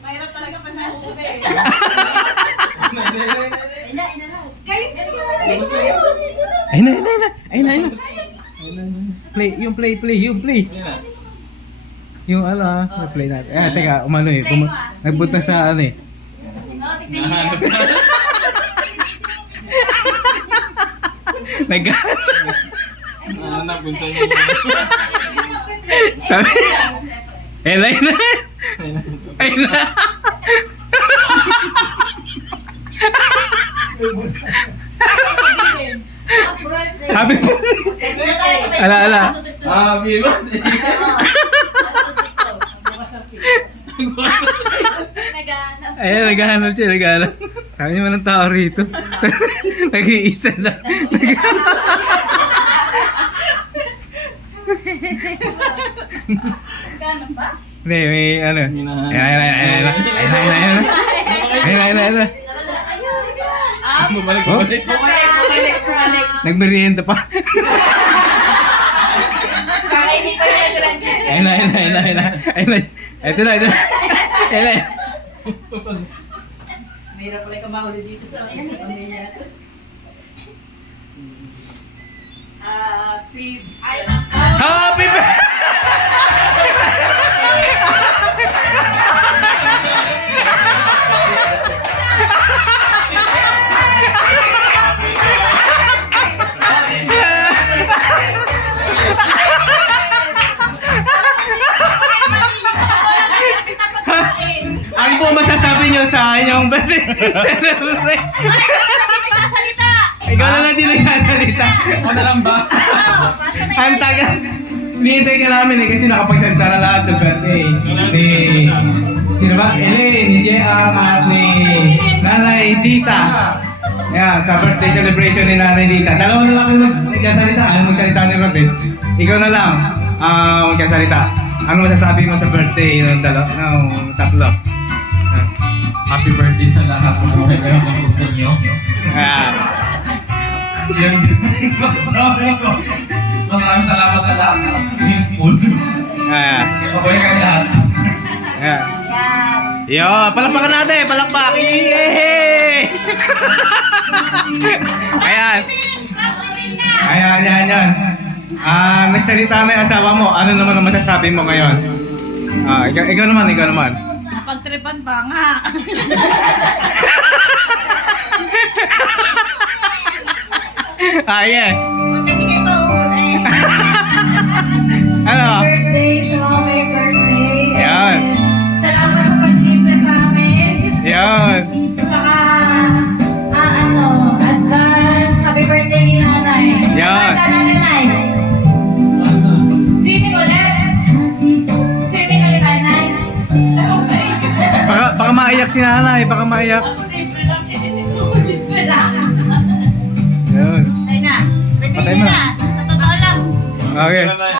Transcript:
Mahirap talaga pag nahuhuli. Ayun na, ayun na, ayun na, ayun na. Play, yung play. Yung play natin. Teka, umano eh. Nagpunta sa ano eh. Tignan niyo. Nahanap kung saan yun. Sabi, ayun na. Ayun na. Happy birthday. Ala. Happy birthday! Naghahanap. Ayan, naghahanap siya, naghahanap. Sabi naman ng tao rito. Nag-iisa na. Ganun ba? Hindi, may ano. Ayun na. Bumalik. Bumalik. Nagmerienda pa. Kakainin pa niya yung grande. Ayun na. Ito na. Mahirap pala kamahuli dito sa pamilya. Happy birthday! Ano po masasabi niyo sa inyong birthday celebrate? Salita! Ikaw na lang din nagsasalita. Ako na lang ba? Ang tagal. Hinihintay ka namin kasi nakapagsalita na lahat yung birthday. Ni... Sino ba? Elaine, ni JR at ni Nanay Dita. Yan, sa birthday celebration ni Nanay Dita. Dalawa na lang yung nagsasalita. Ayaw magsalita ni Rod eh. Ikaw na lang magsasalita. Ano masasabi mo sa birthday ng tatlo? Happy birthday sa lahat. Kung okay kayo, kung gusto nyo. Ayan. Yan. Maraming salamat sa lahat. Swimming pool. Ayan. Mabuhay kayo lahat. Ayan. Yo, palakpakan natin, palakpak. Yay! Ayan. Ayan. Nagsalita na yung asawa mo. Ano naman ang masasabi mo ngayon? Ikaw naman. Napagtripan pa nga. Ayan. Kasi kayo pa Ano? Birthday, sa may birthday. Yan. Salamat sa pag-libre sa amin. Yan. Saka, advance, happy birthday ni Nanay. Yan. Happy birthday, Nanay. Swimming ulit. Swimming ulit, Nanay. Baka maiyak si nanay, baka maiyak. Yun. Ay na. Birthday Patay niya mo. na. Sa totoo lang. Okay.